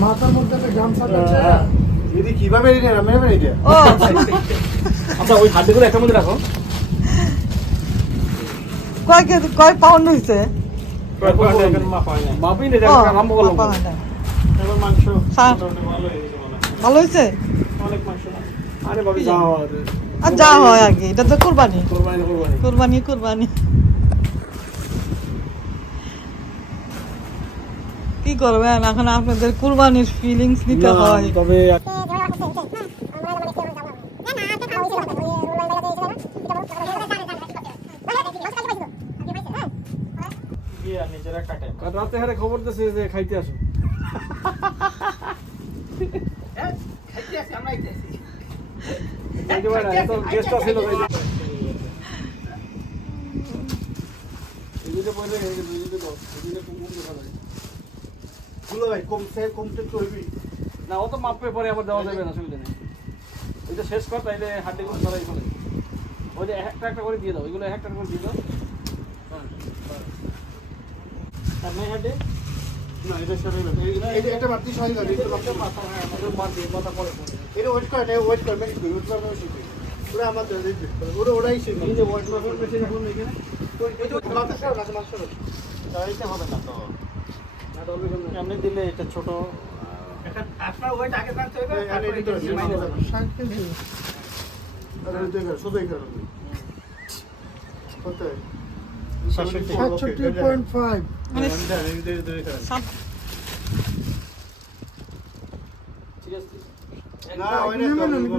মাথার মধ্যে একটা গামছা আছে যদি কিভাবে এটা নামে না এটা ও আচ্ছা ওই হাড্ডিগুলো একটা মধ্যে রাখো। কয় পাউন্ড হইছে? মাপই নেই, ও, আরম্ভ করলাম। মাপা হয় না। এবার মাংস হ্যাঁ। মোটামুটি ভালো হয়ে গেছে মনে হয়। ভালো হইছে? অনেক মাংস না। আরে বাবা যাও আরে আর যা হয় আগে, এটা তো কুরবানি। কুরবানি কুরবানি কি করবেন এখন, আপনাদের কুরবানির ফিলিংস নিতে হয়। তবে নিজেরা কাটে রাতে হারে খবর দিয়েছে যে খাইতে আসো গেস্ট আসছিল না ও তো মাপে পরে আবার দেওয়া যাবে না, সুবিধা নেই। ওইটা শেষ কর, তাইলে হাড্ডিগুলো ধরাই ফেলে। ওই যে একটা একটা করে দিয়ে দাও, ওইগুলো একটা করে দিয়ে দাও। আর নাই হাড্ডি না এটা সরে গেল এটা একটা মাটি সরে গেল এটা লক্ষ্য মাথা হ্যাঁ আমাদের মাথা পড়ে এটা ওয়েট করে মেরি কই ওয়েট করে মেশিন পুরো আমাদের ওরাই সেই এই যে ওয়াইট মার্কার মেশিন এখন এখানে এই তো মাথা সরে না মাথা সরে এইটা হবে না তো না তো এমনি দিলে এটা ছোট। আপনার ওয়েট আগে থাকতে হবে, আরে এটা তো 60 কেজি। আরে দেখো সোজাই করো কত 67.5 মানে ঠিক আছে। না ওই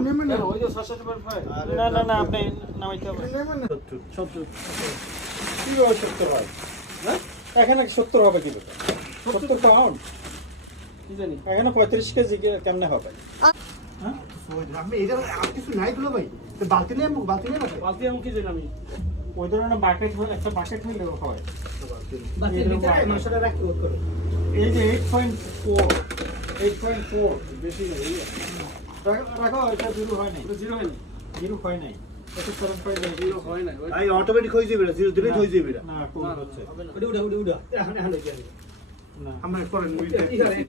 নেমে না ওই যে 67.5 না আপনি নামাইতে হবে নেমে না 70 কি হবে 70 হয় হ্যাঁ এখানে 70 হবে কি 70 পাউন্ড কি জানি এখানে 35 কেজি কেমনে হবে হ্যাঁ আপনি এটা আর কিছু নাই গুলো ভাই তো বালতি নেই বালতি আমি কি জানি আমি ওই ধরনের বাকেট একটা বাকেট হইলে হয় মাংসটা রাখতে করো। এই যে 8.4 বেশি না রাখো এটা জিরো হয় নাই জিরো হয়নি। জিরো হয় নাই এটা 7.9 জিরো হয় না। আই অটোমেটিক হয়ে যাবে না জিরো দিলে হয়ে যাবে না না কোন হচ্ছে উড়া এখন কি না আমরা করেন